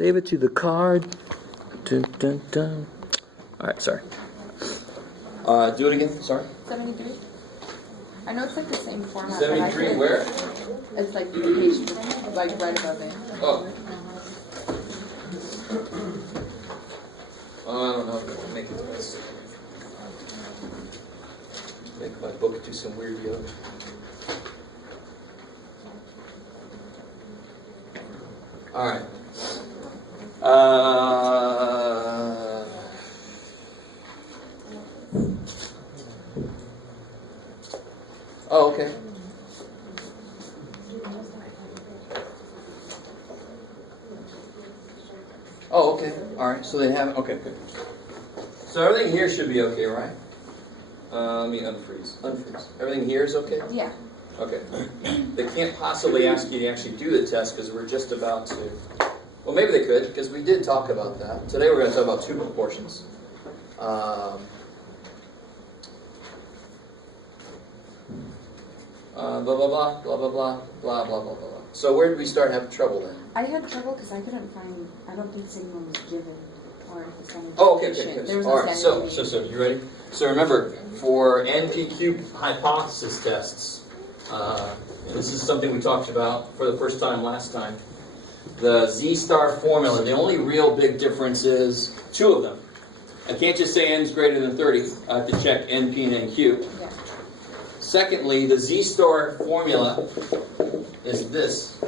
Save it to the card. Dun, dun, dun. All right, sorry. Do it again. Sorry. 73. I know it's like the same format. 73. Where? It's like the page, like right above it. Oh. I don't know if I can make it to this. Make my book do some weird yoga. All right. Oh, okay. Oh, okay. All right. So they have. Okay, good. So everything here should be okay, right? Let me unfreeze. Unfreeze. Everything here is okay? Yeah. Okay. They can't possibly ask you to actually do the test because we're just about to. Well, maybe they could because we did talk about that. Today we're going to talk about two proportions. Blah, blah, blah, blah, blah, blah, blah, blah, blah, blah. So where did we start having trouble then? I had trouble because I couldn't find, I don't think sigma was given. Or if it's kind of Oh, okay. There was All no right, standard so deviation. you ready? So remember, for NP-cube hypothesis tests, this is something we talked about for the first time last time, the Z-star formula, the only real big difference is two of them. I can't just say n is greater than 30. I have to check NP and NQ. Yeah. Secondly, the Z-star formula is this.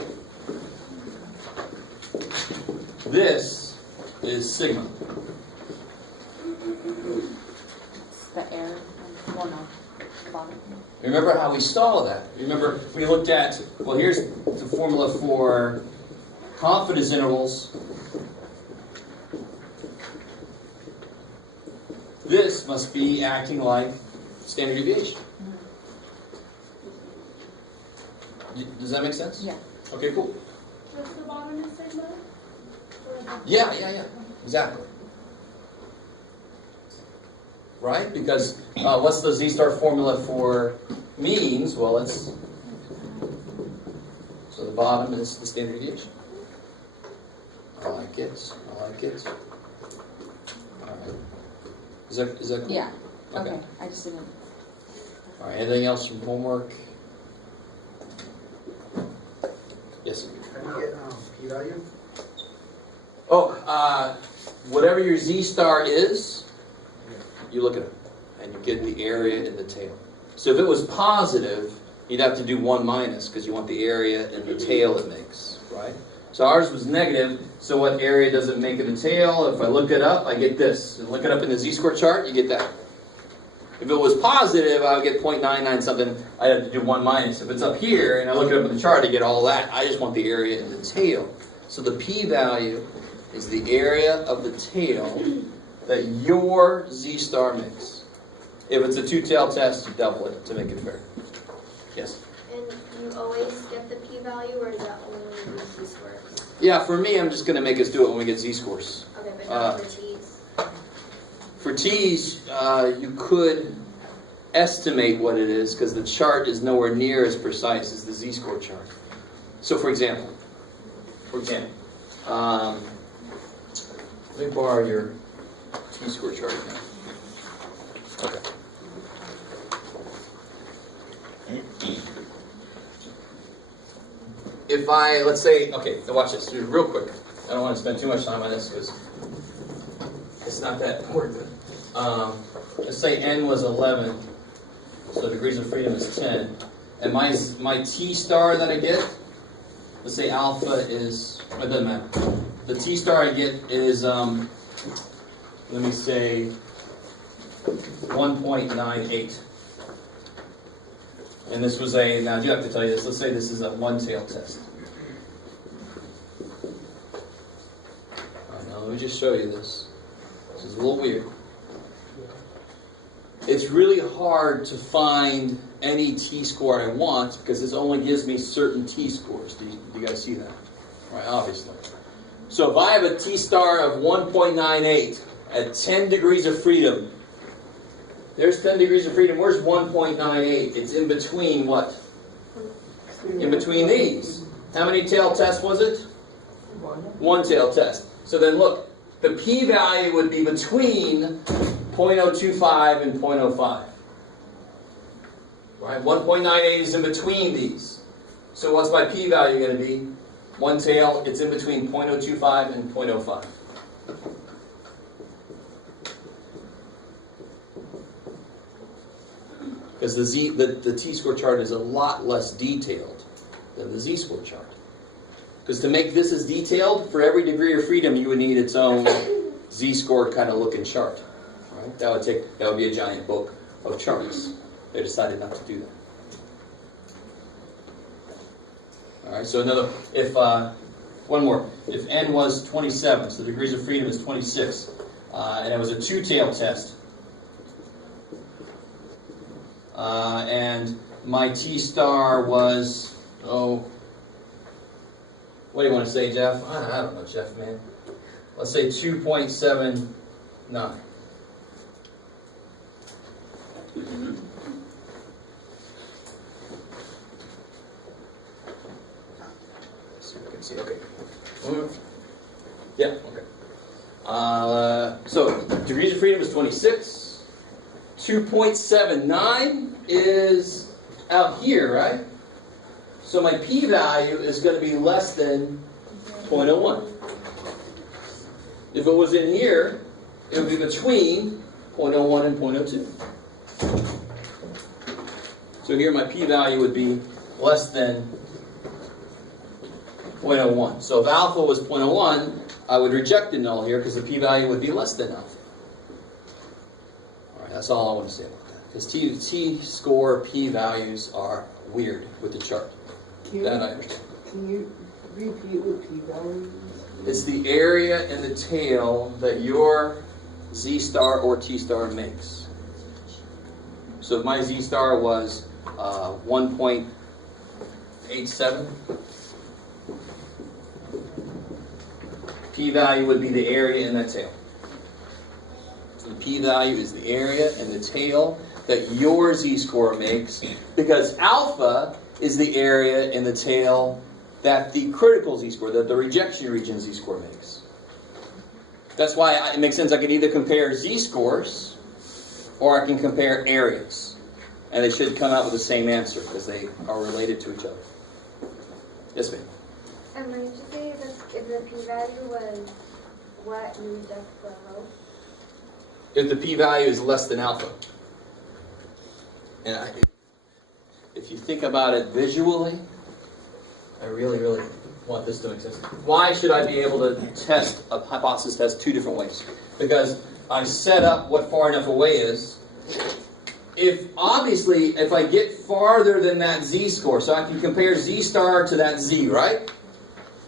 This is sigma. The air, well, no, the bottom. Remember how we saw that? Remember we looked at, well, here's the formula for confidence intervals. This must be acting like standard deviation. Does that make sense? Yeah. Okay, cool. What's the bottom is sigma? Yeah, exactly. Right? Because what's the Z-star formula for means? Well, it's, so the bottom is the standard deviation. I like it. All right. Is that cool? Yeah. Okay. Okay. I just didn't. All right, anything else from homework? Yes? How do you get p-value? Oh, whatever your Z-star is, you look at it, and you get the area in the tail. So if it was positive, you'd have to do 1 minus, because you want the area in the tail it makes, right? So ours was negative, so what area does it make in the tail? If I look it up, I get this. And look it up in the Z-score chart, you get that. If it was positive, I would get 0.99 something. I'd have to do 1 minus. If it's up here, and I look it up in the chart, I get all that. I just want the area in the tail. So the p-value is the area of the tail that your Z-star makes. If it's a two-tail test, you double it to make it fair. Yes? And you always get the p-value, or is that only when you use Z-scores? Yeah, for me, I'm just going to make us do it when we get Z-scores. Okay, but not for T's. For T's, you could estimate what it is because the chart is nowhere near as precise as the Z-score chart. So, for example, let me borrow your T-score chart again. Okay. If let's say, okay, so watch this, real quick. I don't want to spend too much time on this because it's not that important. Let's say n was 11, so degrees of freedom is 10. And my T-star that I get, let's say alpha is, it doesn't matter. The T-star I get is, let me say, 1.98. And this was now I do have to tell you this, let's say this is a one-tail test. Now let me just show you this. This is a little weird. It's really hard to find any T-score I want because this only gives me certain T-scores. Do you guys see that? Right, obviously. So if I have a T-star of 1.98 at 10 degrees of freedom, there's 10 degrees of freedom. Where's 1.98? It's in between what? In between these. How many tail tests was it? One-tailed test. So then look, the p-value would be between 0.025 and 0.05. Right? 1.98 is in between these. So what's my p-value going to be? One tail, it's in between 0.025 and 0.05. Because the t-score chart is a lot less detailed than the z-score chart. Because to make this as detailed, for every degree of freedom, you would need its own z-score kind of looking chart. Right? That would be a giant book of charts. They decided not to do that. All right. So one more. If n was 27, so degrees of freedom is 26, and it was a two-tailed test, and my t-star was what do you want to say, Jeff? I don't know, Jeff, man. Let's say 2.79. So you can see, okay. Yeah, okay. So degrees of freedom is 26. 2.79 is out here, right? So my p-value is going to be less than 0.01. If it was in here, it would be between 0.01 and 0.02. So here my p-value would be less than 0.01. So if alpha was 0.01, I would reject the null here because the p-value would be less than alpha. All right, that's all I want to say about that. Because t-score p-values are weird with the chart. That I understand. Can you repeat what p-value is? It's the area in the tail that your z-star or t-star makes. So if my z-star was 1.87, p-value would be the area in that tail. So the p-value is the area in the tail that your z-score makes, because alpha is the area in the tail that the critical z-score, that the rejection region z-score makes. That's why it makes sense. I can either compare z-scores or I can compare areas. And they should come out with the same answer because they are related to each other. Yes, ma'am? And when you say if the p-value was what, you reject the low? If the p-value is less than alpha. And if you think about it visually, I really, really want this to make sense. Why should I be able to test a hypothesis test two different ways? Because I set up what far enough away is. If I get farther than that z-score, so I can compare z-star to that z, right?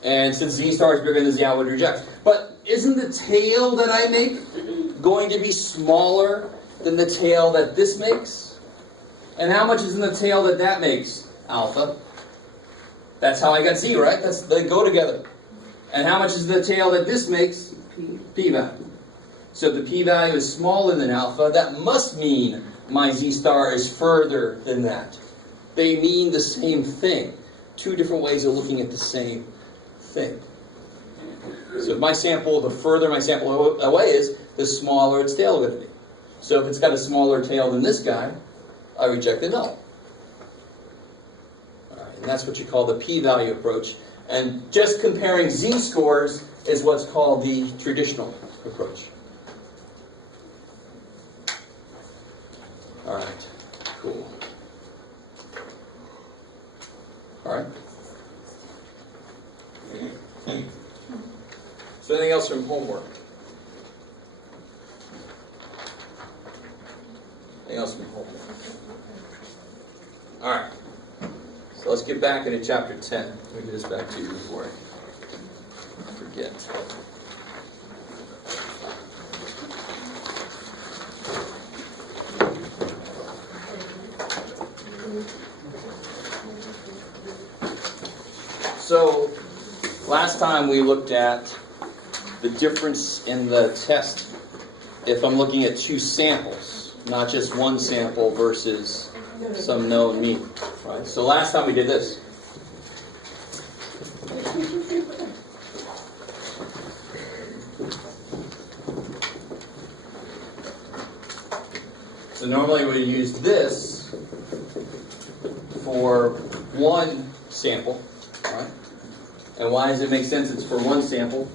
And since z-star is bigger than z, I would reject. But isn't the tail that I make going to be smaller than the tail that this makes? And how much is in the tail that makes? Alpha. That's how I got z, right? They go together. And how much is the tail that this makes? P-value. So if the p-value is smaller than alpha, that must mean my z-star is further than that. They mean the same thing. Two different ways of looking at the same thing. So if my sample, the further my sample away is, the smaller its tail is going to be. So if it's got a smaller tail than this guy, I reject the null. All right, and that's what you call the p-value approach. And just comparing z-scores is what's called the traditional approach. All right, cool. All right. So anything else from homework? Anything else from homework? All right. So let's get back into chapter 10. Let me get this back to you before I forget. So, last time we looked at the difference in the test if I'm looking at two samples, not just one sample versus some known mean. Right? So last time we did this. So normally we use this for one sample, right? And why does it make sense it's for one sample?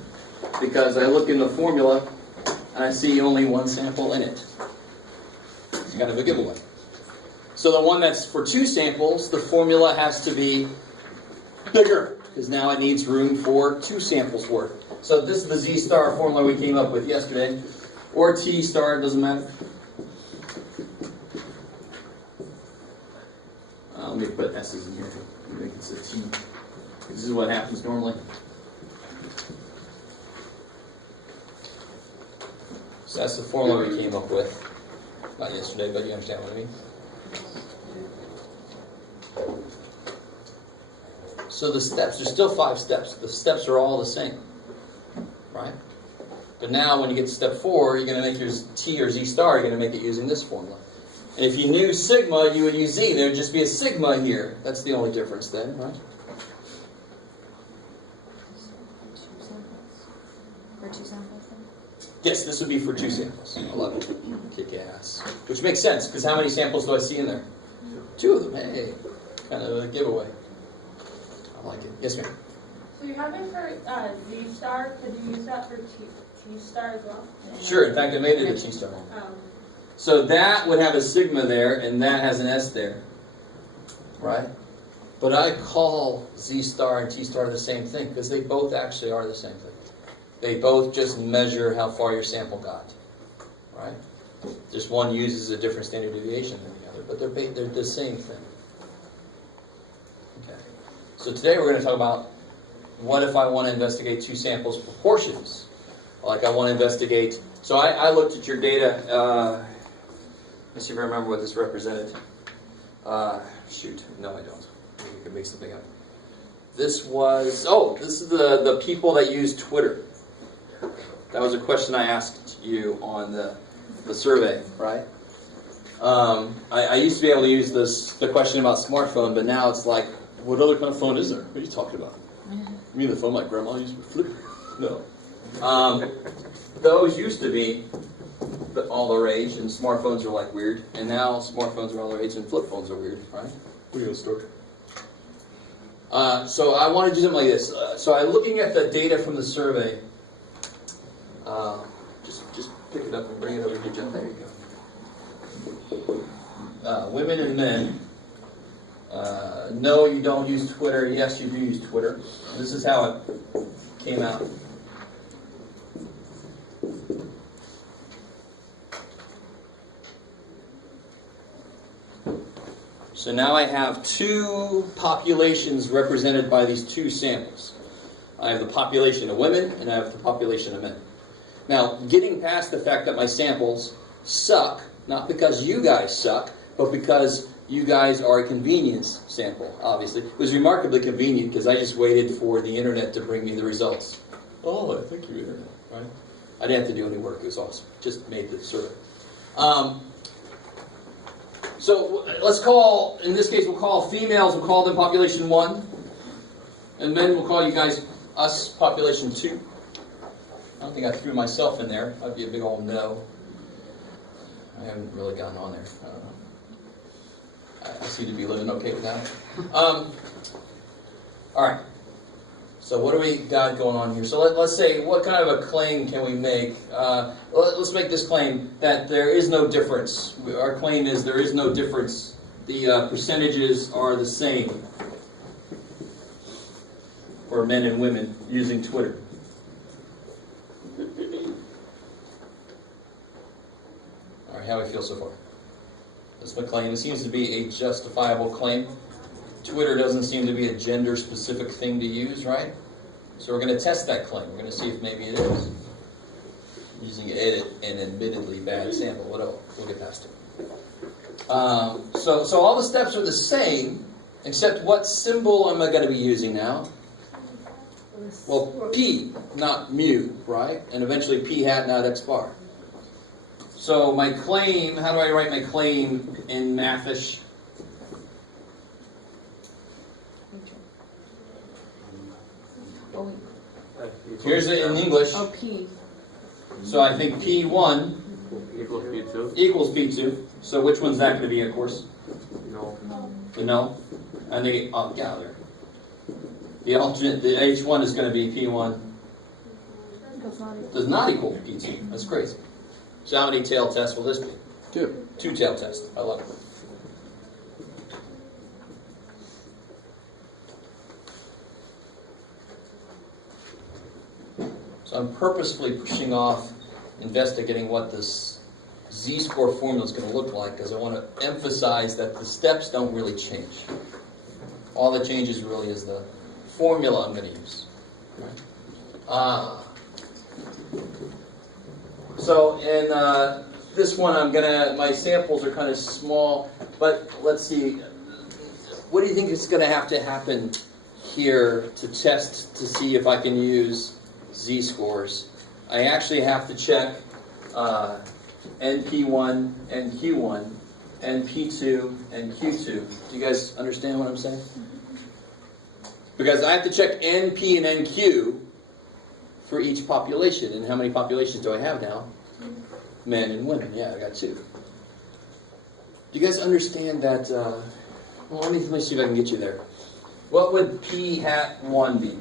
Because I look in the formula and I see only one sample in it. It's kind of a giveaway. So the one that's for two samples, the formula has to be bigger, because now it needs room for two samples worth. So this is the Z star formula we came up with yesterday, or T star, it doesn't matter. Let me put S's in here. I think it's a T. This is what happens normally. So that's the formula we came up with. Not yesterday, but you understand what I mean. So the steps, there's still 5 steps. The steps are all the same, right? But now when you get to step 4, you're going to make your T or Z star, you're going to make it using this formula. And if you knew sigma, you would use Z. There would just be a sigma here. That's the only difference then, right? For two samples then? Yes, this would be for 2 samples. I love it. Kick ass. Which makes sense, because how many samples do I see in there? 2 of them. Hey, kind of a giveaway. I like it. Yes, ma'am. So you have it for Z star. Could you use that for T star as well? Sure. In fact, I made it a T star. So that would have a sigma there, and that has an S there, right? But I call Z star and T star the same thing, because they both actually are the same thing. They both just measure how far your sample got, right? Just one uses a different standard deviation than the other, but they're the same thing. Okay. So today we're going to talk about what if I want to investigate 2 samples proportions. Like I want to investigate, so I looked at your data, let's see if I remember what this represented. Shoot, no I don't. Maybe we can make something up. This was, this is the people that use Twitter. That was a question I asked you on the survey, right? I used to be able to use the question about smartphone, but now it's like, what other kind of phone is there? What are you talking about? You mean the phone my grandma used with flip? No. Those used to be all the rage, and smartphones are like weird, and now smartphones are all the rage, and flip phones are weird, right? We're going to start. So I want to do something like this. So I'm looking at the data from the survey. Just pick it up and bring it over to Jeff. There you go. Women and men. No, you don't use Twitter. Yes, you do use Twitter. This is how it came out. So now I have 2 populations represented by these 2 samples. I have the population of women and I have the population of men. Now, getting past the fact that my samples suck, not because you guys suck, but because you guys are a convenience sample, obviously. It was remarkably convenient because I just waited for the internet to bring me the results. Oh, thank you, internet, right? I didn't have to do any work. It was awesome. Just made the survey. So let's call, in this case, we'll call females, we'll call them population 1. And men, we'll call you guys, us, population 2. I don't think I threw myself in there. That'd be a big old no. I haven't really gotten on there. I don't know. I seem to be living okay with that. Alright. So what do we got going on here? So let's say, what kind of a claim can we make? Let's make this claim that there is no difference. Our claim is there is no difference. The percentages are the same for men and women using Twitter. All right, how do we feel so far? That's my claim. It seems to be a justifiable claim. Twitter doesn't seem to be a gender-specific thing to use, right? So we're going to test that claim. We're going to see if maybe it is. Using an admittedly bad sample. We'll get past it. So all the steps are the same, except what symbol am I going to be using now? Well, P, not mu, right? And eventually P hat, not X bar. So my claim, how do I write my claim in mathish? Here's it in English. Oh, P. So I think P1 Equals P2. Equals P2. So which one's that going to be, of course? No. The no. And the there. The alternate, the H1 is going to be P1. Does not equal P2. That's crazy. So how many tail tests will this be? 2. 2 tail tests. I love it. So I'm purposefully pushing off investigating what this z-score formula is going to look like because I want to emphasize that the steps don't really change. All that changes really is the formula I'm going to use. So in this one, my samples are kind of small, but let's see. What do you think is going to happen here to test to see if I can use z-scores? I actually have to check NP1 and Q1, NP2 and Q2. Do you guys understand what I'm saying? Because I have to check NP and NQ for each population. And how many populations do I have now? Men and women. Yeah, I got 2. Do you guys understand that? Well, let me see if I can get you there. What would P hat 1 be?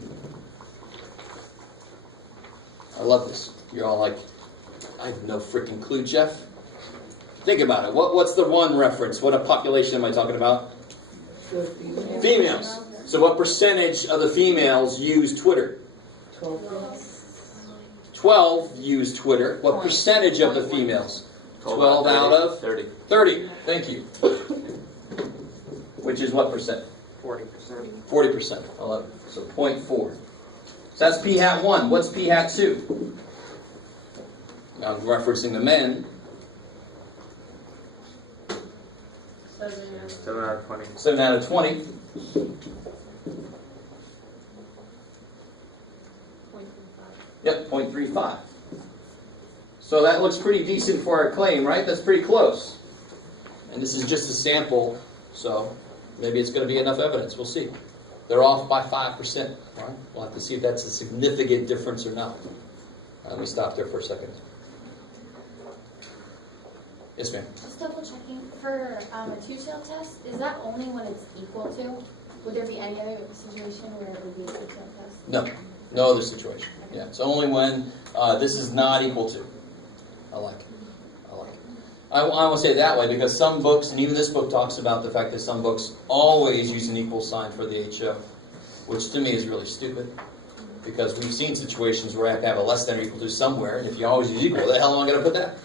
I love this. You're all like, I have no freaking clue, Jeff. Think about it. What's the 1 reference? What a population am I talking about? The female. Females. So what percentage of the females use Twitter? 12 use Twitter. What percentage of the females? 12 out of? 30. 30. Thank you. Which is what percent? 40%. 40%. I love it. So 0.4. So that's P hat 1. What's P hat 2? Now referencing the men. 7 out of 20. 7 out of 20. 0.35. Yep, 0.35. So that looks pretty decent for our claim, right? That's pretty close. And this is just a sample, so maybe it's going to be enough evidence. We'll see. They're off by 5%. Right? We'll have to see if that's a significant difference or not. Let me stop there for a second. Yes, ma'am. Just double checking, for a 2-tail test, is that only when it's equal to? Would there be any other situation where it would be a 2-tail test? No. No other situation. Yeah, it's only when this is not equal to. I like it. I like it. I want to say it that way because some books, and even this book talks about the fact that some books always use an equal sign for the HO, which to me is really stupid. Because we've seen situations where I have to have a less than or equal to somewhere, and if you always use equal, where the hell am I going to put that?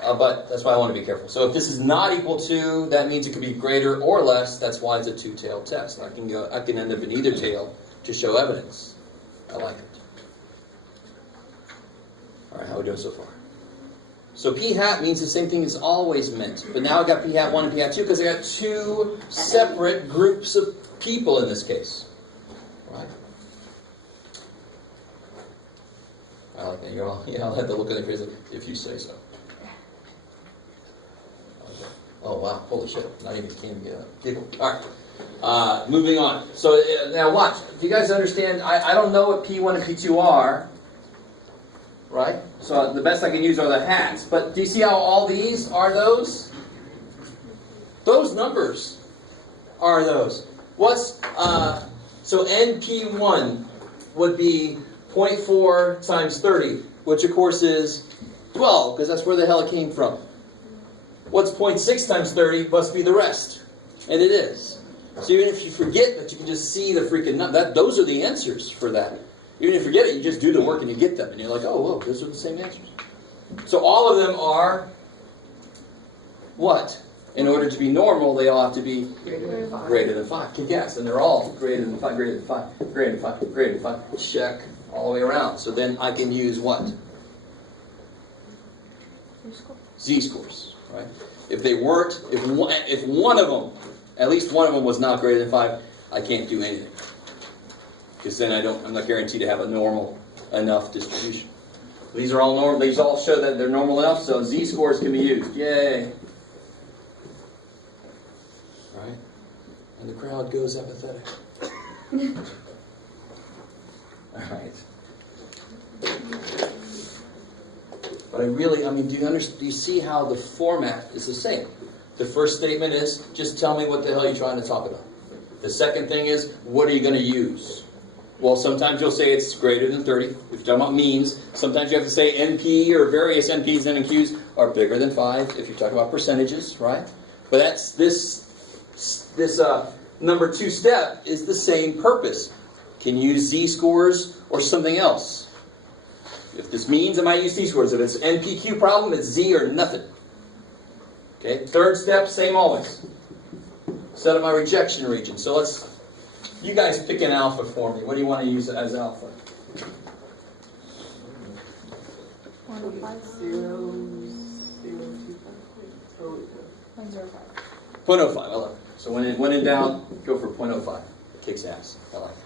But that's why I want to be careful. So if this is not equal to, that means it could be greater or less. That's why it's a 2-tailed test. I can end up in either tail to show evidence. I like it. All right, how are we doing so far? So P hat means the same thing it's always meant. But now I got P hat 1 and P hat 2 because I got 2 separate groups of people in this case. Right? I like that. You're all, yeah, I'll have to look at it crazy if you say so. Okay. Oh, wow. Holy shit. Not even can get a giggle. All right. Moving on. So now watch. Do you guys understand? I don't know what P1 and P2 are. Right? So the best I can use are the hats. But do you see how all these are those? Those numbers are those. What's so NP1 would be 0.4 times 30, which of course is 12, because that's where the hell it came from. What's 0.6 times 30 must be the rest. And it is. So even if you forget that, you can just see the freaking number. Those are the answers for that. Even if you forget it, you just do the work and you get them. And you're like, oh, whoa, those are the same answers. So all of them are what? In order to be normal, they all have to be greater than 5. Yes, and they're all greater than 5, greater than 5, greater than 5, greater than 5. Check all the way around. So then I can use what? Z-scores, right? If they weren't, if one of them, at least one of them was not greater than 5, I can't do anything. Because then I'm not guaranteed to have a normal enough distribution. These are all normal. These all show that they're normal enough, so z-scores can be used. Yay! All right, and the crowd goes apathetic. All right. But do you see how the format is the same? The first statement is, just tell me what the hell you're trying to talk about. The second thing is, what are you going to use? Well, sometimes you'll say it's greater than 30. If you're talking about means, sometimes you have to say NP or various NPs and NQs are bigger than 5 if you're talking about percentages, right? But that's this number 2 step is the same purpose. Can you use z-scores or something else? If this means, I might use z-scores. If it's an NPQ problem, it's z or nothing. Okay, third step, same always. Set up my rejection region. So you guys pick an alpha for me. What do you want to use as alpha? 0.05. I love it. So when in doubt, go for 0.05. Kicks ass. I like it.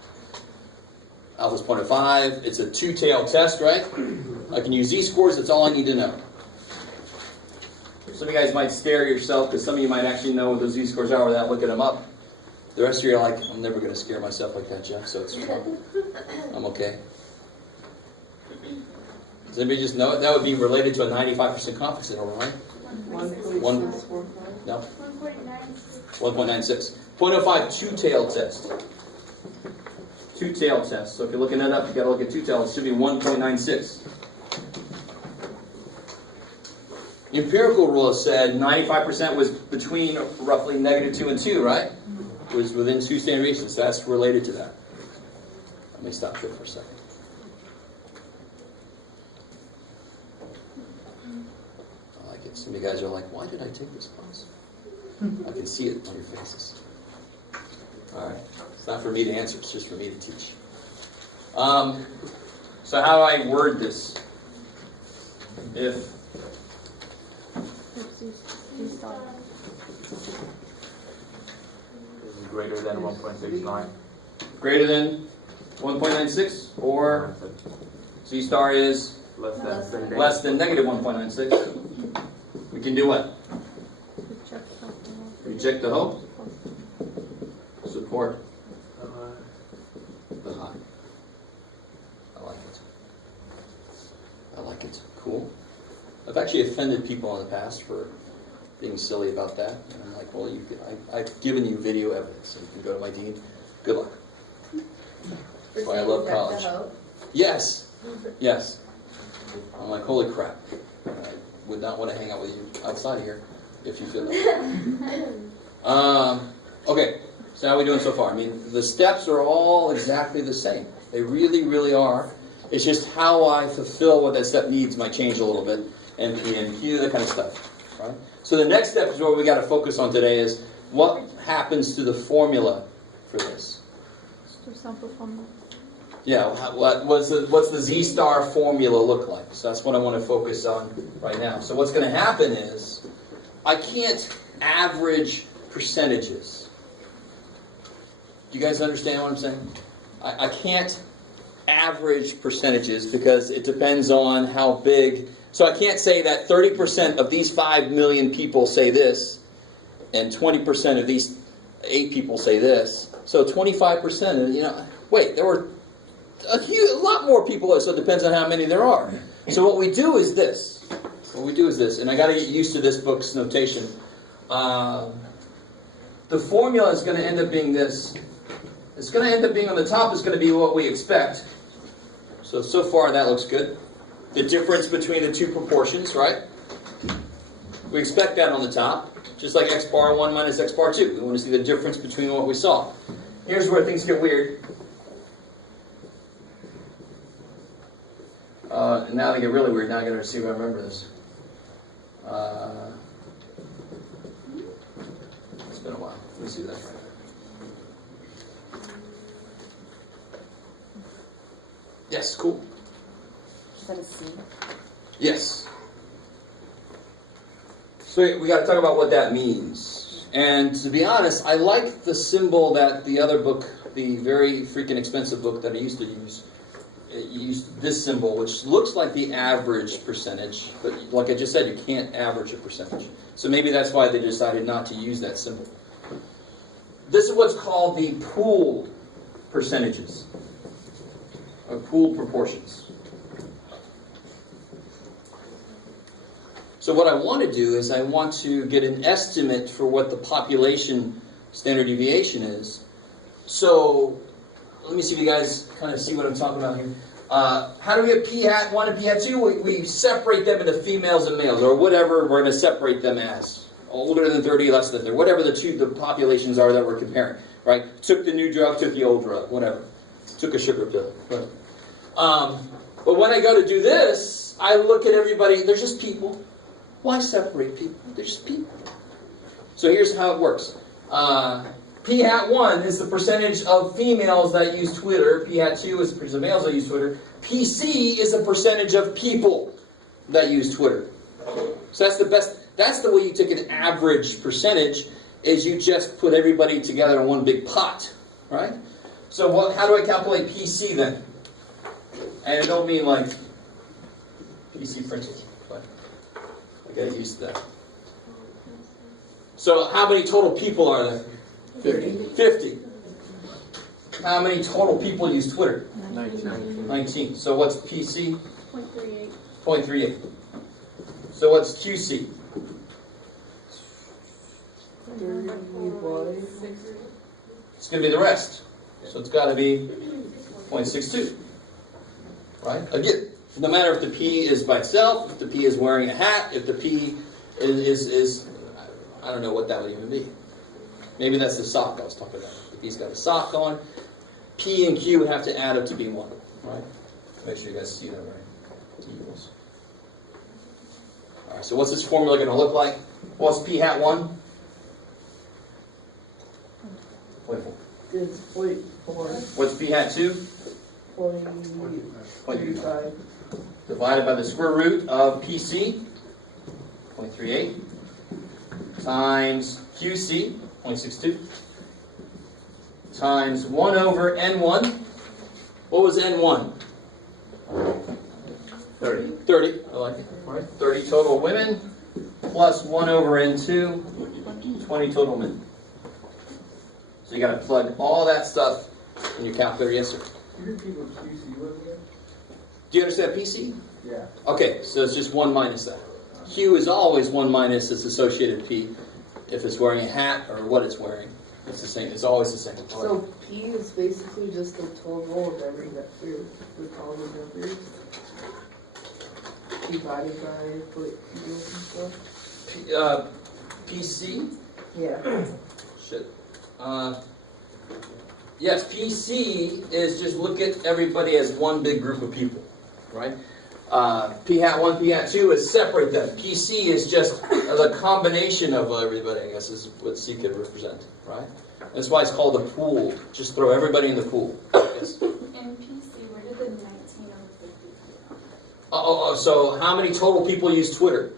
Alpha's 0.05. It's a two-tailed test, right? I can use z-scores. That's all I need to know. Some of you guys might scare yourself because some of you might actually know what those z-scores are without looking them up. The rest of you are like, I'm never going to scare myself like that, Jeff, so it's fine. I'm okay. Does anybody just know it? That would be related to a 95% confidence interval, right? 1.645. No? 1.96. 1.96. 0.05 two-tailed test. Two-tailed test. So if you're looking that up, you've got to look at two-tailed. It should be 1.96. The empirical rule has said 95% was between roughly -2 and 2, right? It was within 2 standard deviations. So that's related to that. Let me stop here for a second. I like it. Some of you guys are like, why did I take this class? I can see it on your faces. All right. It's not for me to answer. It's just for me to teach. So how do I word this? If This is greater than 1.69. greater than 1.96, or Z star is Less than less than -1.96, we can do what? Reject the hope. Support the high. I like it. I like it. Cool. I've actually offended people in the past for being silly about that. And I'm like, well, I've given you video evidence, so you can go to my dean. Good luck. That's why I love college. Yes. Yes. I'm like, holy crap. I would not want to hang out with you outside of here if you feel that. Okay. So how are we doing so far? I mean, the steps are all exactly the same. They really, really are. It's just how I fulfill what that step needs might change a little bit. NP, NQ, that kind of stuff. Right? So the next step is what we got to focus on today is what happens to the formula for this. Yeah, what's the Z-star formula look like? So that's what I want to focus on right now. So what's going to happen is I can't average percentages. Do you guys understand what I'm saying? I can't average percentages because it depends on how big. So I can't say that 30% of these 5 million people say this and 20% of these 8 people say this. So 25%, wait, there were a lot more people, so it depends on how many there are. So what we do is this. And I got to get used to this book's notation. The formula is going to end up being this. It's going to end up being on the top is going to be what we expect. So far that looks good. The difference between the two proportions, right? We expect that on the top. Just like x bar 1 minus x bar 2. We want to see the difference between what we saw. Here's where things get weird. Now they get really weird. Now I got to see if I remember this. It's been a while. Let me see that right there. Yes, cool. Is that a C? Yes. So we got to talk about what that means. And to be honest, I like the symbol that the other book, the very freaking expensive book that I used to use, it used this symbol, which looks like the average percentage. But like I just said, you can't average a percentage. So maybe that's why they decided not to use that symbol. This is what's called the pooled percentages, or pooled proportions. So what I want to do is I want to get an estimate for what the population standard deviation is. So let me see if you guys kind of see what I'm talking about here. How do we get p hat 1 and p hat 2? We separate them into females and males, or whatever we're going to separate them as. Older than 30, less than 30, whatever the populations are that we're comparing. Right? Took the new drug, took the old drug, whatever. Took a sugar pill. Whatever. But when I go to do this, I look at everybody. They're just people. Why separate people? They're just people. So here's how it works. P hat 1 is the percentage of females that use Twitter. P hat 2 is the percentage of males that use Twitter. PC is the percentage of people that use Twitter. So that's the best. That's the way you take an average percentage, is you just put everybody together in one big pot, right? So how do I calculate PC then? And I don't mean like PC printing, but I got used to that. So how many total people are there? 50. How many total people use Twitter? 19. So what's PC? 0.38. 0.38. So what's QC? 35. It's going to be the rest. So it's got to be 0.62. Right? Again, no matter if the P is by itself, if the P is wearing a hat, if the P is I don't know what that would even be. Maybe that's the sock I was talking about. If he's got a sock on, P and Q would have to add up to be 1. Right? Make sure you guys see that right. T equals. Alright, so what's this formula going to look like? What's P hat 1? 0.4. It's 0.4. What's P hat 2? 0.35. Divided by the square root of PC, 0.38, times QC, 0.62, times 1 over N1. What was N1? 30. 30. I like it. Right. 30 total women, plus 1 over N2, 20 total men. So you got to plug all that stuff in your calculator. Yes, sir. Can you repeat what QC was again? Do you understand PC? Yeah. Okay, so it's just 1 minus that. Q is always 1 minus its associated P. If it's wearing a hat or what it's wearing, it's the same. It's always the same. So P is basically just the total of every vector with all the numbers divided by what equals and stuff. PC? Yeah. Shit. Yes, PC is just look at everybody as one big group of people, right? P hat 1, P hat 2 is separate them. PC is just the combination of everybody, I guess, is what C could represent, right? That's why it's called a pool. Just throw everybody in the pool. Yes. In PC, where did the 19 over 50 come from? So how many total people use Twitter?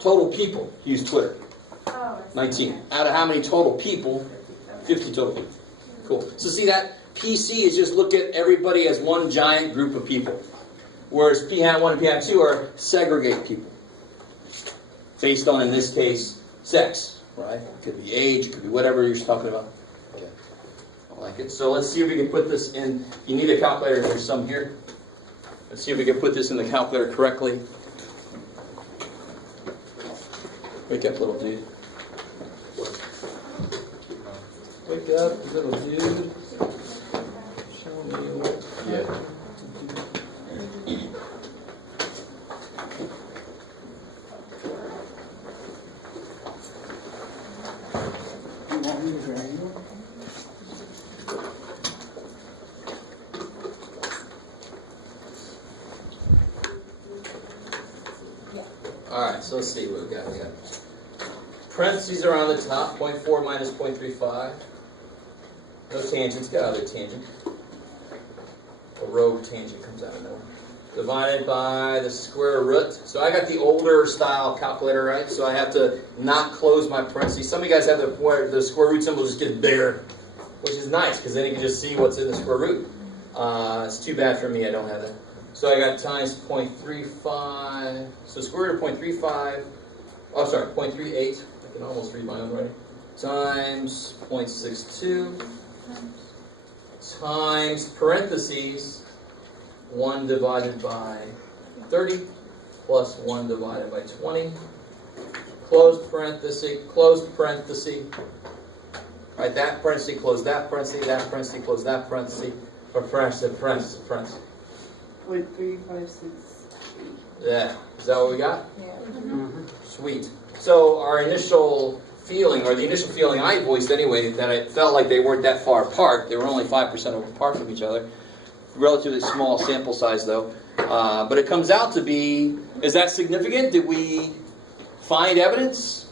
Total people use Twitter. Oh, I see. 19. Out of how many total people? 50 total people. Cool. So see that? PC is just look at everybody as one giant group of people. Whereas P hat 1 and P hat 2 are segregate people. Based on, in this case, sex. Right? It could be age, it could be whatever you're talking about. Okay. I like it. So let's see if we can put this in. You need a calculator, there's some here. Let's see if we can put this in the calculator correctly. Wake up, little dude. Wake up, little dude. Show me what. Yeah. You want me to grab you? Alright, so let's see what we got. We got parentheses are on the top, 0.4 minus 0.35. No tangents, got other tangent. A row tangent comes out of nowhere. Divided by the square root. So I got the older style calculator, right? So I have to not close my parentheses. Some of you guys have where the square root symbol just gets bigger, which is nice because then you can just see what's in the square root. It's too bad for me, I don't have that. So I got times 0.35. So square root of 0.35. Oh, sorry, 0.38. I can almost read my own writing. Times 0.62. Times parentheses 1 divided by 30 plus 1 divided by 20 closed parenthesis, closed parenthesis. Right, that parenthesis, close that parenthesis, close that parenthesis, parenthesis. 0.356. Yeah, is that what we got? Yeah. Sweet. So our initial feeling, or the initial feeling I voiced anyway, that I felt like they weren't that far apart. They were only 5% apart from each other. Relatively small sample size though. But it comes out to be, is that significant? Did we find evidence?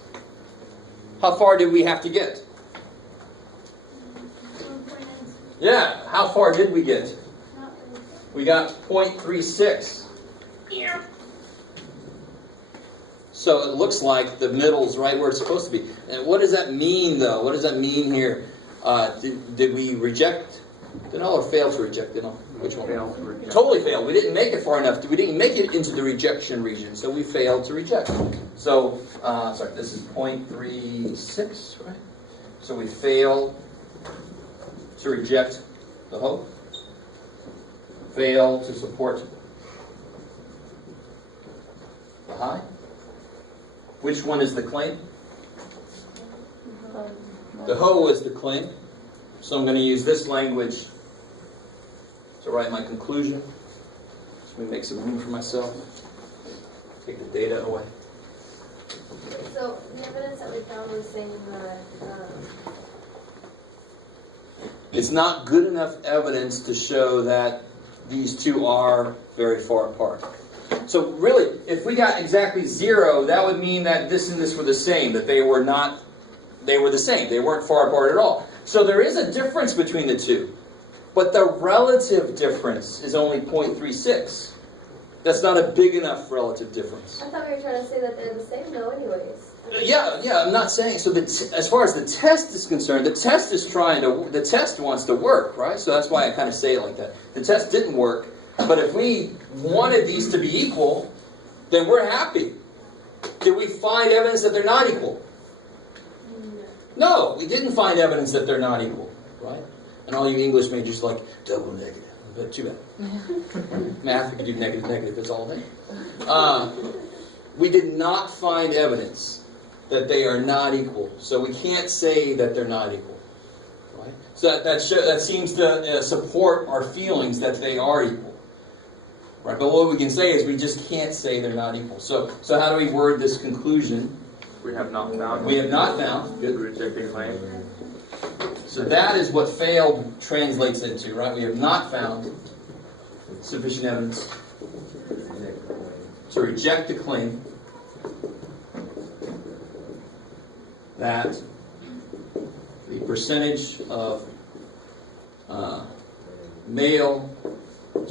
How far did we have to get? Yeah, how far did we get? We got 0.36. So it looks like the middle's right where it's supposed to be. And what does that mean, though? What does that mean here? Did we reject Denal or fail to reject Denal? Which one? Failed to reject. Totally failed. We didn't make it far enough. We didn't make it into the rejection region, so we failed to reject. So, sorry, this is 0.36, right? So we fail to reject the hope. Fail to support the high. Which one is the claim? The ho is the claim. So I'm going to use this language to write my conclusion. Let me make some room for myself. Take the data away. So the evidence that we found was saying that It's not good enough evidence to show that these two are very far apart. So really, if we got exactly 0, that would mean that this and this were the same, that they were the same. They weren't far apart at all. So there is a difference between the two. But the relative difference is only 0.36. That's not a big enough relative difference. I thought we were trying to say that they're the same though anyways. Yeah, I'm not saying, so as far as the test is concerned, the test wants to work, right? So that's why I kind of say it like that. The test didn't work, but if we wanted these to be equal, then we're happy. Did we find evidence that they're not equal? No, we didn't find evidence that they're not equal, right? And all you English majors are like, double negative. But too bad. Math, we can do negative, negative, that's all day. We did not find evidence that they are not equal. So we can't say that they're not equal. Right? So that seems to support our feelings that they are equal. Right? But what we can say is we just can't say they're not equal. So how do we word this conclusion? We have not found. We have not found. Good rejecting claim. So that is what failed translates into, right? We have not found sufficient evidence to reject a claim that the percentage of male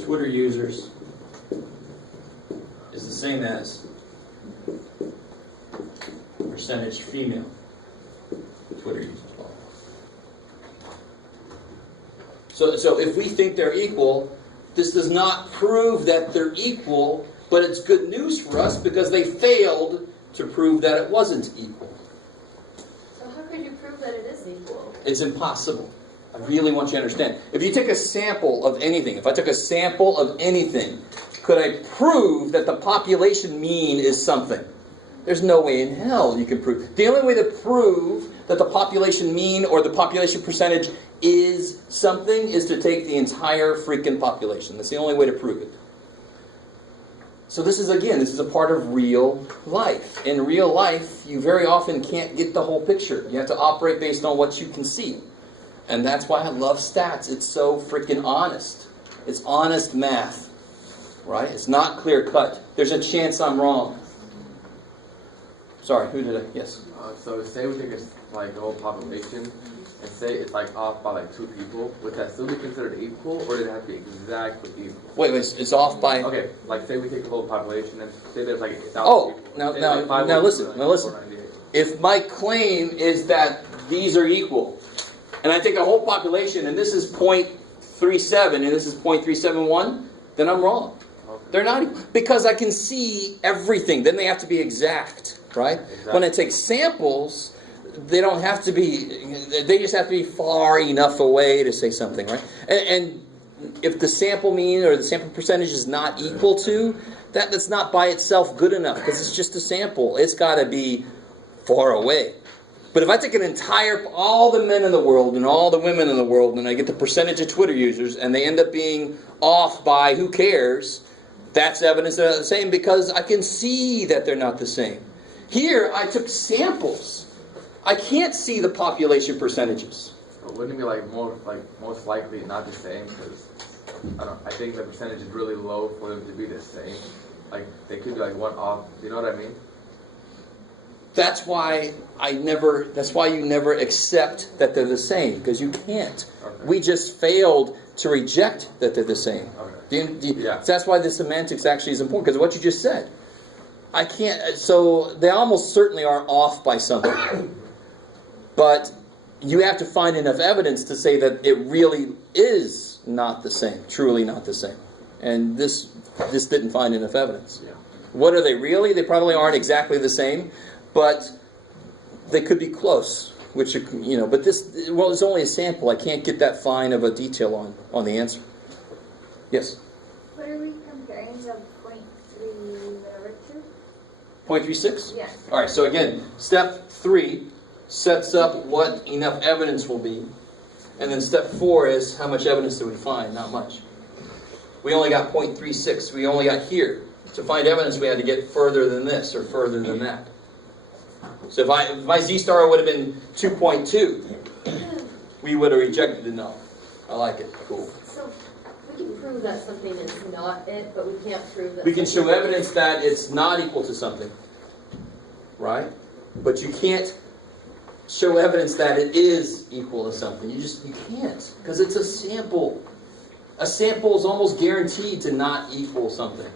Twitter users is the same as percentage female Twitter users. So if we think they're equal, this does not prove that they're equal, but it's good news for us because they failed to prove that it wasn't equal. So how could you prove that it is equal? It's impossible. I really want you to understand. If you take a sample of anything, if I took a sample of anything, could I prove that the population mean is something? There's no way in hell you can prove. The only way to prove that the population mean or the population percentage is something is to take the entire freaking population. That's the only way to prove it. So this is a part of real life. In real life, you very often can't get the whole picture. You have to operate based on what you can see. And that's why I love stats. It's so freaking honest. It's honest math. Right? It's not clear cut. There's a chance I'm wrong. Sorry, who did I? Yes. So say we take the whole population and say it's off by 2 people, would that still be considered equal, or did it have to be exactly equal? Wait, it's off by... Okay, say we take the whole population and say there's 1,000 Oh, people. now listen. If my claim is that these are equal, and I take a whole population and this is 0.37 and this is 0.371, then I'm wrong. Okay. They're not equal. Because I can see everything. Then they have to be exact, right? Exactly. When I take samples, they don't have to be, they just have to be far enough away to say something, right? And if the sample mean or the sample percentage is not equal to, that's not by itself good enough because it's just a sample. It's got to be far away. But if I take all the men in the world and all the women in the world, and I get the percentage of Twitter users, and they end up being off by who cares, that's evidence they're not the same because I can see that they're not the same. Here, I took samples. I can't see the population percentages. But wouldn't it be like most likely not the same? Because I think the percentage is really low for them to be the same. Like they could be like one off. You know what I mean? That's why you never accept that they're the same, because you can't. Okay. We just failed to reject that they're the same. Okay. Yeah. That's why the semantics actually is important, because of what you just said. I can't, so they almost certainly are off by something. But you have to find enough evidence to say that it really is not the same, truly not the same. And this didn't find enough evidence. Yeah. What are they really? They probably aren't exactly the same, but they could be close. Which, but it's only a sample. I can't get that fine of a detail on the answer. Yes? What are we comparing the 0.3 whatever to? 0.36? Yes. All right, so again, step 3 sets up what enough evidence will be. And then step 4 is how much evidence do we find? Not much. We only got 0.36. We only got here. To find evidence, we had to get further than this or further than that. So if my z-star would have been 2.2, we would have rejected it. No. I like it. Cool. So, we can prove that something is not it, but we can't prove that We can show something evidence that it's not equal to something. Right? But you can't show evidence that it is equal to something. You can't. Because it's a sample. A sample is almost guaranteed to not equal something.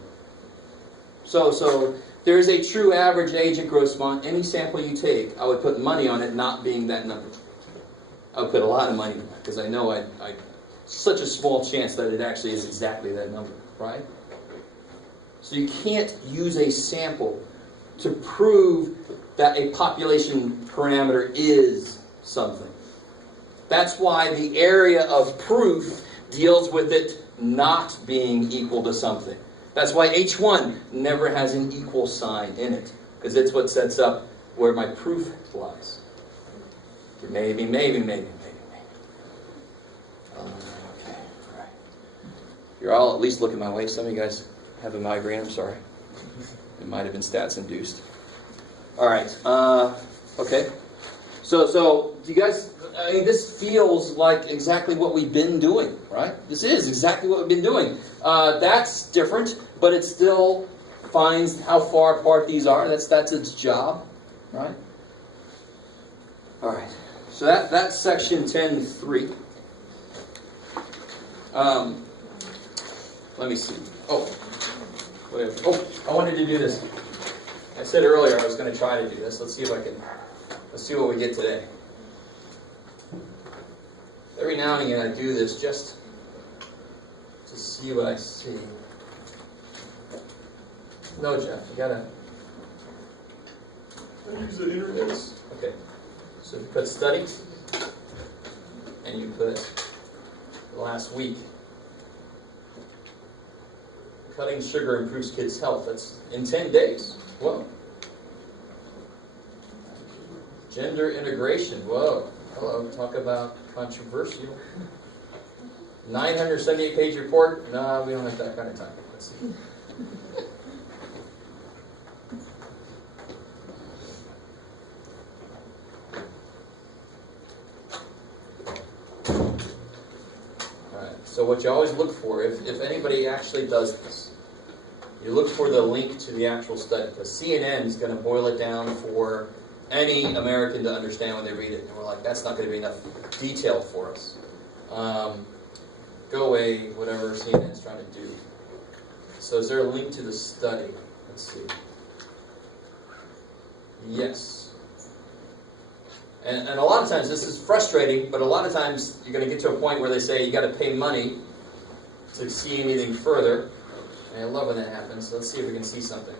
So there is a true average age at Grossmont. Any sample you take, I would put money on it not being that number. I would put a lot of money on it because I know I such a small chance that it actually is exactly that number, right? So you can't use a sample to prove that a population parameter is something. That's why the area of proof deals with it not being equal to something. That's why H1 never has an equal sign in it, because it's what sets up where my proof lies. Maybe. Okay, all right. You're all at least looking my way. Some of you guys have a migraine. I'm sorry. It might have been stats induced. All right. Okay. So do you guys? I mean, this feels like exactly what we've been doing, right? This is exactly what we've been doing. That's different, but it still finds how far apart these are. That's its job, right? All right. So that's section 10.3. Let me see. I wanted to do this. I said earlier I was going to try to do this. Let's see what we get today. Every now and again I do this just to see what I see. No, Jeff, you gotta... I use the interface. Okay. So you put studies, and you put last week. Cutting sugar improves kids' health. That's in 10 days. Whoa. Gender integration. Whoa. Hello. Talk about controversial. 978-page report. No, we don't have that kind of time. Let's see. So what you always look for, if anybody actually does this, you look for the link to the actual study, because CNN is going to boil it down for any American to understand when they read it. And we're like, that's not going to be enough detail for us. Go away, whatever CNN is trying to do. So is there a link to the study? Let's see. Yes. And a lot of times, this is frustrating, but a lot of times you're going to get to a point where they say you got to pay money to see anything further. And I love when that happens. Let's see if we can see something.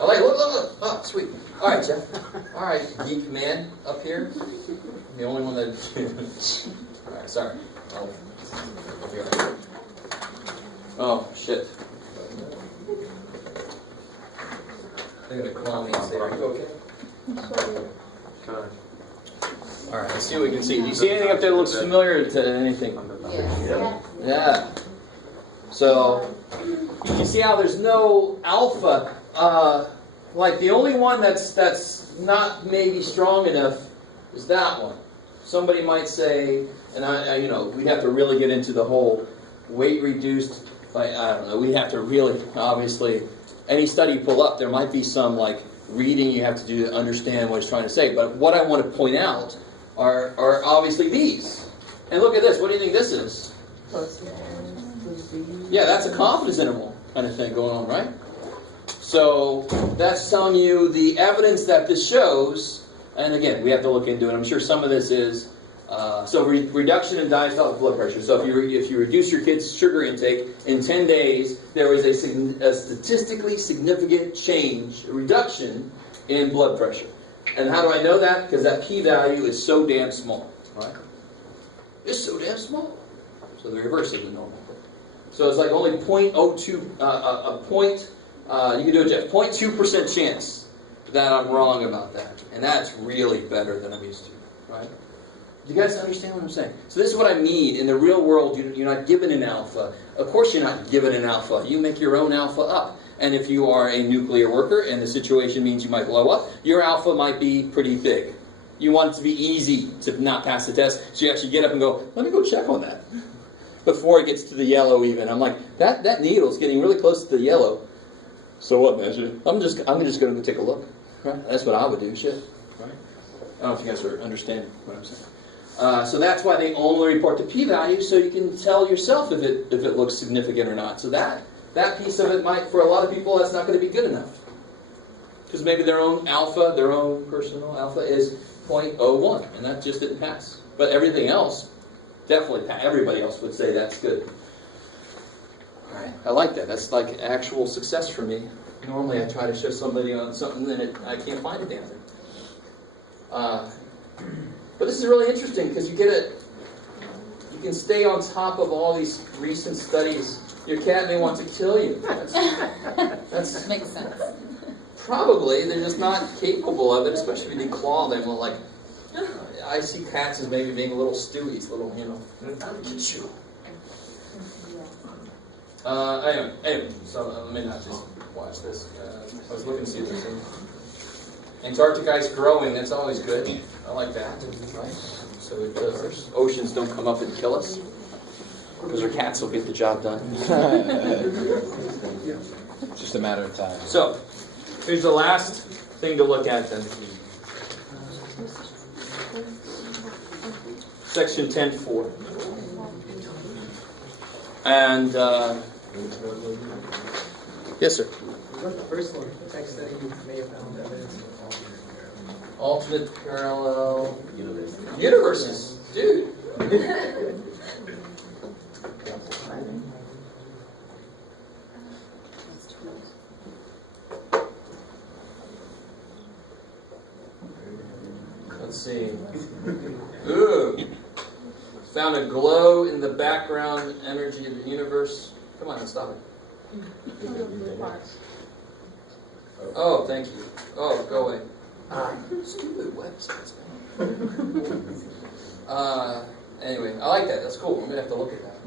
I like, look. Oh, sweet. All right, Jeff. All right, geek man up here. I'm the only one that... All right, sorry. I'll be all right. Oh, shit. They're going to call me and say, are you okay? All right, let's see what we can see. Do you see anything up there that looks familiar to anything? Yeah. Yeah. So you can see how there's no alpha. Like the only one that's not maybe strong enough is that one. Somebody might say, and I we'd have to really get into the whole weight reduced. I don't know. We have to really, obviously, any study you pull up, there might be some like reading you have to do to understand what he's trying to say. But what I want to point out are obviously these. And look at this. What do you think this is? Yeah, that's a confidence interval kind of thing going on, right? So that's telling you the evidence that this shows. And again, we have to look into it. I'm sure some of this is reduction in diastolic blood pressure. So if you reduce your kid's sugar intake in 10 days, there was a statistically significant change, a reduction in blood pressure. And how do I know that? Because that p-value is so damn small, right? It's so damn small. So the reverse of the normal. So it's like only 0.02, you can do it, Jeff, 0.2% chance that I'm wrong about that. And that's really better than I'm used to, right? Do you guys understand what I'm saying? So this is what I mean. In the real world, you're not given an alpha. Of course you're not given an alpha. You make your own alpha up. And if you are a nuclear worker and the situation means you might blow up, your alpha might be pretty big. You want it to be easy to not pass the test, so you actually get up and go, let me go check on that. Before it gets to the yellow even. I'm like, that needle's getting really close to the yellow. So what, man? I'm just going to go take a look. Right? That's what I would do, shit. Right? I don't know if you guys are understanding what I'm saying. So that's why they only report the p-value, so you can tell yourself if it looks significant or not. So that piece of it might, for a lot of people, that's not going to be good enough. Because maybe their own alpha, their own personal alpha is 0.01, and that just didn't pass. But everything else, definitely, everybody else would say that's good. All right, I like that. That's like actual success for me. Normally, I try to show somebody on something, and I can't find a damn thing. But this is really interesting because you can stay on top of all these recent studies. Your cat may want to kill you. That's Makes sense. probably they're just not capable of it, especially if you declaw them. Well, like I see cats as maybe being little stewies, little I'll get you. Anyway, so let me not just watch this. I was looking to see this. Antarctic ice growing, that's always good. I like that. Right? So our oceans don't come up and kill us. Because our cats will get the job done. It's just a matter of time. So, here's the last thing to look at then. Section 10.4. And, yes, sir. What's the first one? Text that you may have found evidence. Alternate parallel universes. Dude. Let's see. Ooh. Found a glow in the background energy of the universe. Come on, stop it. Oh, thank you. Oh, go away. Stupid websites, man. Anyway, I like that. That's cool. I'm going to have to look at that.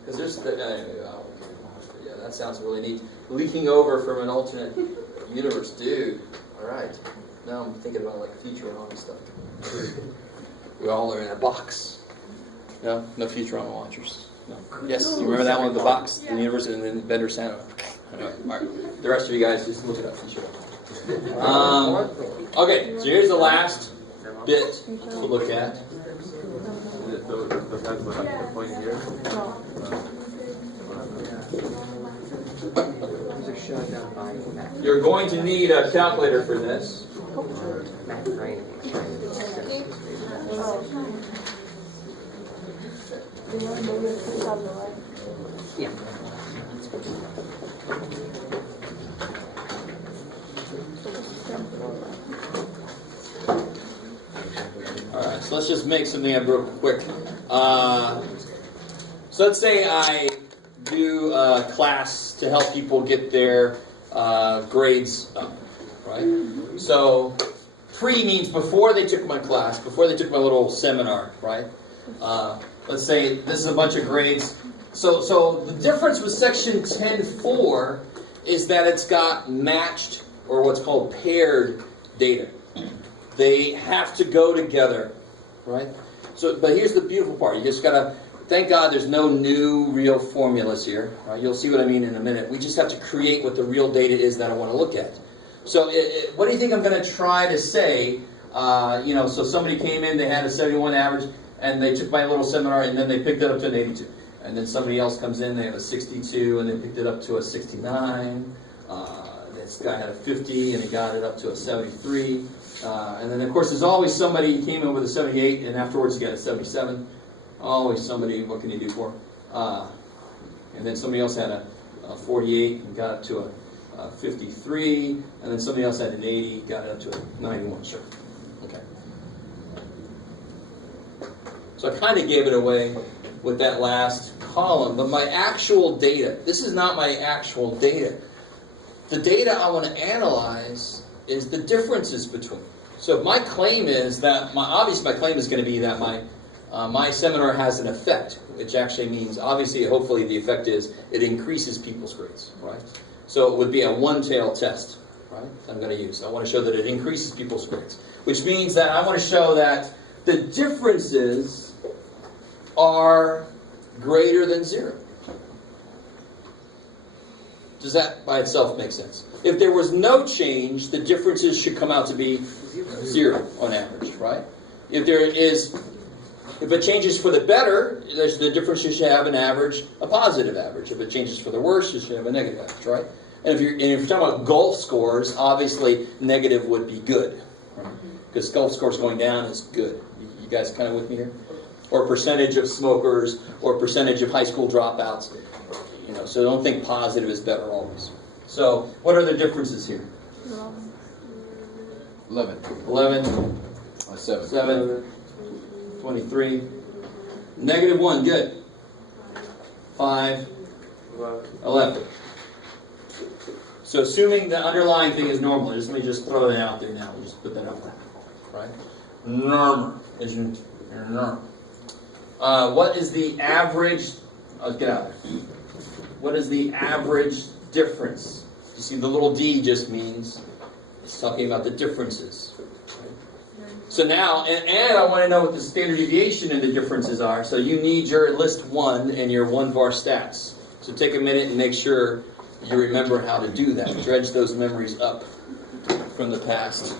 Because there's yeah, that sounds really neat. Leaking over from an alternate universe. Dude. Alright. Now I'm thinking about like Futurama and stuff. We all are in a box. No Futurama watchers. No. Yes, you remember that one with the box, the universe, and then Bender Santa. Anyway, right. The rest of you guys just look it up. Okay, so here's the last bit to look at. The point here. You're going to need a calculator for this. Yeah. Alright, so let's just make something up real quick. So let's say I do a class to help people get their grades up, right? So pre means before they took my class, before they took my little seminar, right? Let's say this is a bunch of grades. So the difference with section 10.4 is that it's got matched, or what's called paired data. They have to go together, right? So, but here's the beautiful part. You just gotta, thank God there's no new real formulas here. Right? You'll see what I mean in a minute. We just have to create what the real data is that I want to look at. So what do you think I'm going to try to say? So somebody came in, they had a 71 average, and they took my little seminar, and then they picked it up to an 82. And then somebody else comes in, they have a 62, and they picked it up to a 69. This guy had a 50, and he got it up to a 73. And then, of course, there's always somebody who came in with a 78, and afterwards he got a 77. Always somebody, what can you do for? And then somebody else had a 48 and got it to a 53. And then somebody else had an 80, got it up to a 91. Sure. Okay. So I kind of gave it away with that last column. But my actual data, this is not my actual data. The data I want to analyze is the differences between. So my claim is that, obviously my claim is going to be that my seminar has an effect, which actually means, obviously, hopefully the effect is it increases people's grades, right? So it would be a one-tail test, right, that I'm going to use. I want to show that it increases people's grades, which means that I want to show that the differences are greater than 0. Does that by itself make sense? If there was no change, the differences should come out to be 0 on average, right? If it changes for the better, the differences should have a positive average. If it changes for the worse, it should have a negative average, right? And if you're talking about golf scores, obviously negative would be good, right? Because golf scores going down is good. You guys kind of with me here? Or percentage of smokers, or percentage of high school dropouts. So don't think positive is better always. So what are the differences here? 11. 11. 7. 7. 23. -1, good. 5. 11. So assuming the underlying thing is normal, let me just throw that out there now. We'll just put that out there. Right? Normal is your normal. What is the average? Let's get out there. What is the average difference? You see, the little d just means it's talking about the differences. So now, and I want to know what the standard deviation and the differences are. So you need your list 1 and your 1-var stats. So take a minute and make sure you remember how to do that. Dredge those memories up from the past.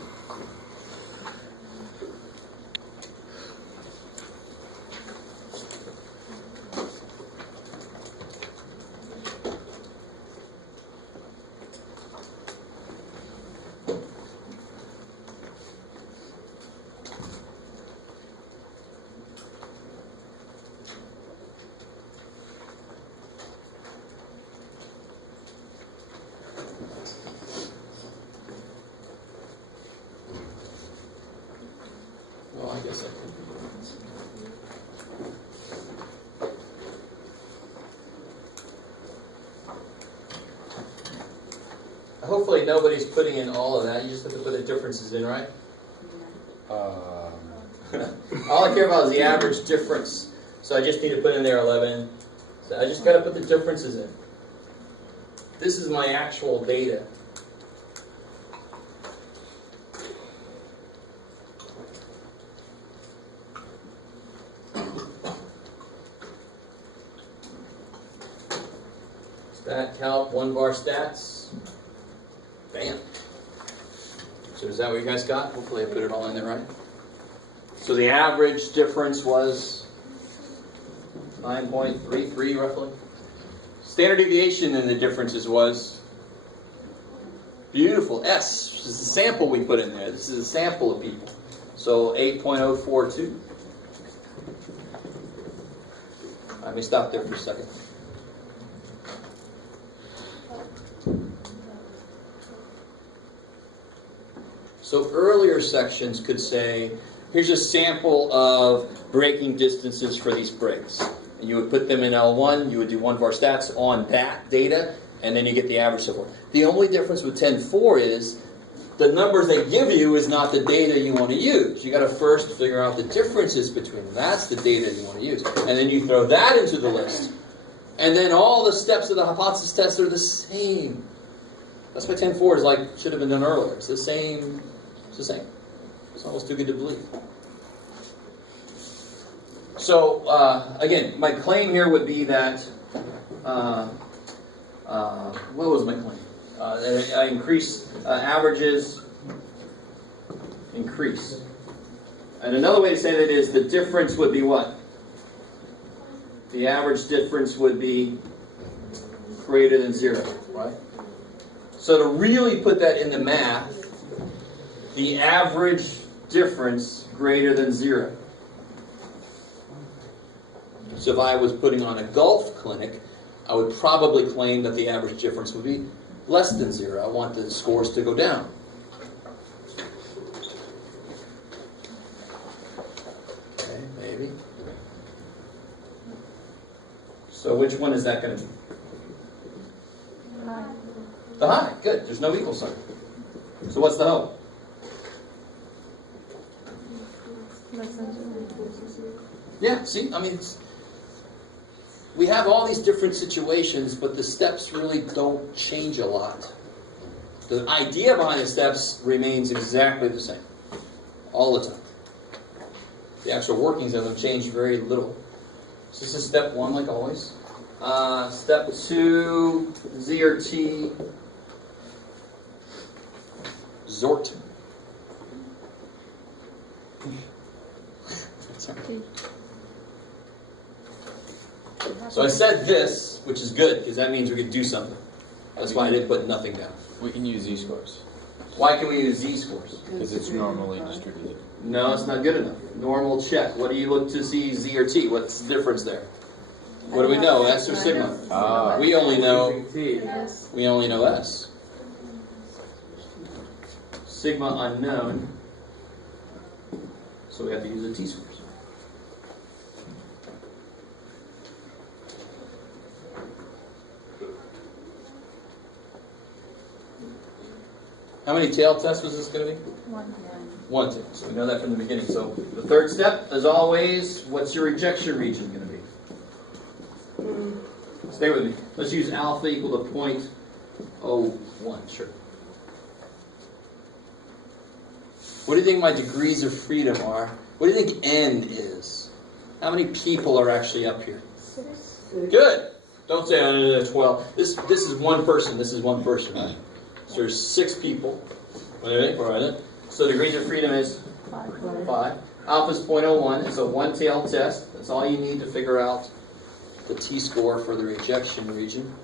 Well, I guess I can. Hopefully nobody's putting in all of that. You just have to put the differences in, right? All I care about is the average difference. So I just need to put in there 11. So I just got to put the differences in. This is my actual data. Stat calc, 1-var stats. Bam. So is that what you guys got? Hopefully I put it all in there right. So the average difference was 9.33 roughly. Standard deviation in the differences was beautiful. S. This is a sample we put in there. This is a sample of people. So 8.042. Let me stop there for a second. So earlier sections could say, here's a sample of braking distances for these brakes. And you would put them in L1, you would do 1-var stats on that data, and then you get the average so forth. The only difference with 10.4 is the numbers they give you is not the data you want to use. You got to first figure out the differences between them. That's the data you want to use. And then you throw that into the list. And then all the steps of the hypothesis test are the same. That's why 10.4 is like, should have been done earlier. It's the same. It's the same. It's almost too good to believe. So, again, my claim here would be that, what was my claim? I increase, averages increase. And another way to say that is the difference would be what? The average difference would be greater than 0, right? So to really put that in the math, the average difference greater than 0. So if I was putting on a golf clinic, I would probably claim that the average difference would be less than 0. I want the scores to go down. Okay, maybe. So which one is that going to be? The high. Good. There's no equal sign. So what's the hope? Yeah, see, I mean, we have all these different situations, but the steps really don't change a lot. The idea behind the steps remains exactly the same, all the time. The actual workings of them change very little. So this is step 1, like always. Step 2, Z or T, Zort. Sorry. So I said this, which is good, because that means we can do something. That's why I didn't put nothing down. We can use z-scores. Why can we use z-scores? Because it's normally distributed. No, it's not good enough. Normal check. What do you look to see, Z or T? What's the difference there? What do we know, S or sigma? We only know S. Sigma unknown. So we have to use the t-scores. How many tail tests was this going to be? One tail. So we know that from the beginning. So the third step, as always, what's your rejection region going to be? Stay with me. Let's use alpha equal to 0.01. Sure. What do you think my degrees of freedom are? What do you think N is? How many people are actually up here? 6. Good. Don't say 12. This is one person. This is one person, right? So there's 6 people. Right? So degrees of freedom is 5. Alpha is 0.01. It's a one-tailed test. That's all you need to figure out the t-score for the rejection region.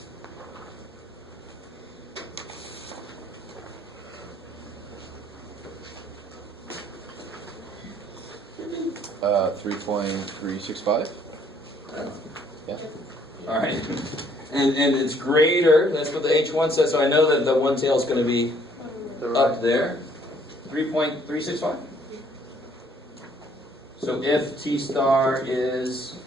Uh, 3.365. Yeah. All right. And it's greater. That's what the H1 says. So I know that the one tail is going to be up there. 3.365. So if T star is